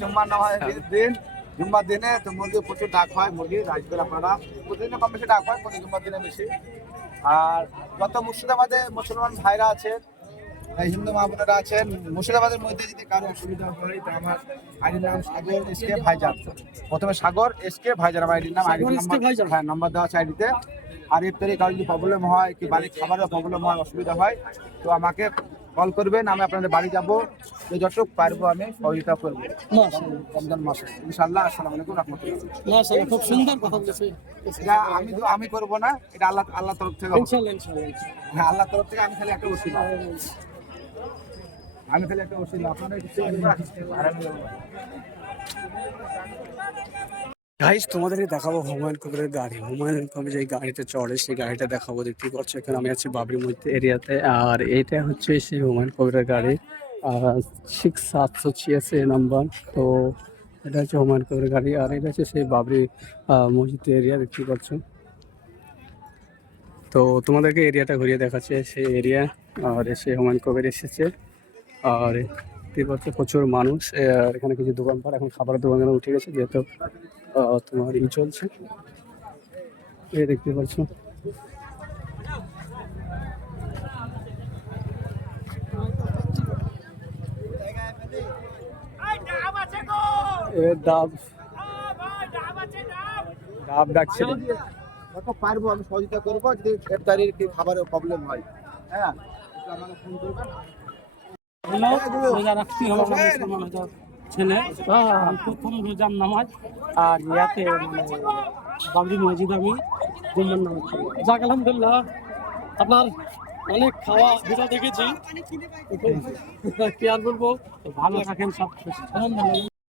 জুম্মার নামাজের দিন, জুম্মার দিনে তো মুরগি প্রচুর ডাক হয়, মুরগি রাজবের আপনারা প্রতিদিনে কম বেশি ডাক হয়, প্রতি জুম্মার দিনে বেশি। আর যত মুর্শিদাবাদে মুসলমান ভাইরা আছে, হিন্দু মা বোনেরা আছেন, মুর্শিদাবাদের মধ্যে যদি কারো অসুবিধা হয় তো আমার আইডির নাম সাগর এসকে ভাইজান। প্রথমে সাগর এসকে ভাইজান আমার আইডির নাম, আইডি নাম্বার, হ্যাঁ নাম্বার দেওয়া আছে আইডিতে। আর ইফতারি কারো যদি প্রবলেম হয় কি বাড়ির খাবারের প্রবলেম হয়, অসুবিধা হয়, তো আমাকে কল করবেন, আমি আপনাদের বাড়ি যাবো, যে যতটুকু পারবো আমি সহযোগিতা করবো রমজান মাসে ইনশাআল্লাহ। আসসালামু আলাইকুম রাহমাতুল্লাহ। মাশাআল্লাহ, খুব সুন্দর কথা বলেছে। এটা আমি করবো না, এটা আল্লাহ তরফ থেকে হবে। ইনশাআল্লাহ ইনশাআল্লাহ। হ্যাঁ আল্লাহ তরফ থেকে আমি খালি একটা ওসিলা, আপনারা কিছু গাইস, তোমাদেরকে দেখাবো হুমায়ুন কবিরের গাড়ি। হুমায়ুন কবির যে গাড়িতে চড়ে সেই গাড়িটা দেখাবো। দেখতে পাচ্ছ এখানে আমি আছি বাবরির মধ্যে এরিয়াতে, আর এটা হচ্ছে সেই হুমায়ুন কবিরের গাড়ি 6786 নাম্বার। তো এটা হচ্ছে হুমায়ুন কবিরের গাড়ি, আর এটা হচ্ছে সেই বাবরি মসজিদ এরিয়া। দেখতে পাচ্ছ, তো তোমাদেরকে এরিয়াটা ঘুরিয়ে দেখাচ্ছে সেই এরিয়া। আর এসে হুমায়ুন কবির এসেছে, আর দেখতে পাচ্ছ প্রচুর মানুষ। আর এখানে কিছু দোকানপাট, এখন খাবারের দোকানগুলো উঠে গেছে যেহেতু তোমার চলছে। এই দেখতে পাচ্ছ, ডাব ডাব ডাকছে। যত পারবো আমি সহযোগিতা করবো, যদি ইফতারির কি খাবারের প্রবলেম হয়, হ্যাঁ আমাকে ফোন করবেন। রোজা রাখতে হবে মুসলমান ছেলে, প্রথম রোজার নামাজ। আর ইয়াতে বাবরি মসজিদ আমি জুম্মার নামাজ পড়ি। যাক আলহামদুলিল্লাহ, আপনার অনেক খাওয়া ভিডিও দেখেছি, কি আর বলবো। ভালো থাকেন সব।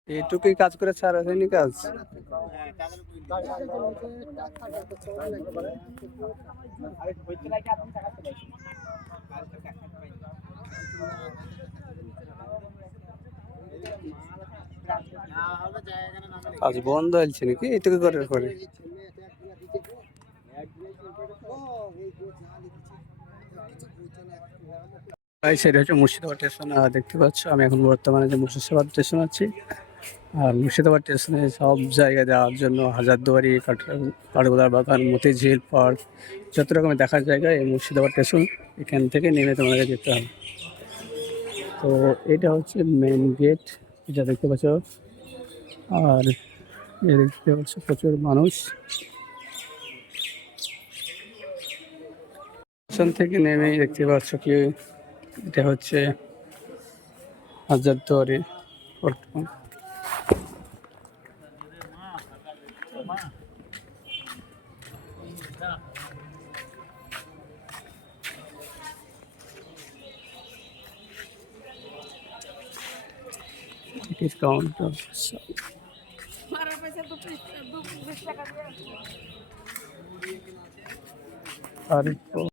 এইটুকুই কাজ করে ছাড়া হয়নি কাজ। কাজ বন্ধ হয়েছে নাকি এইটুকু করার পরে? সেটা হচ্ছে মুর্শিদাবাদ স্টেশন। দেখতে পাচ্ছ আমি এখন বর্তমানে যে মুর্শিদাবাদ স্টেশন আছি। আর মুর্শিদাবাদ স্টেশনে সব জায়গায় যাওয়ার জন্য হাজারদুয়ারি, কাঠগোলার বাগান, মতিঝিল পার্ক, যত রকমের দেখার জায়গা এই মুর্শিদাবাদ স্টেশন। এখান থেকে নেমে তোমাদের যেতে হবে। তো এটা হচ্ছে মেন গেট, এটা দেখতে পাচ্ছ। আর দেখতে পাচ্ছ প্রচুর মানুষ। স্টেশন থেকে নেমে দেখতে পাচ্ছ কি এটা হচ্ছে হাজারদুয়ারি। ডিসকাউন্ট আর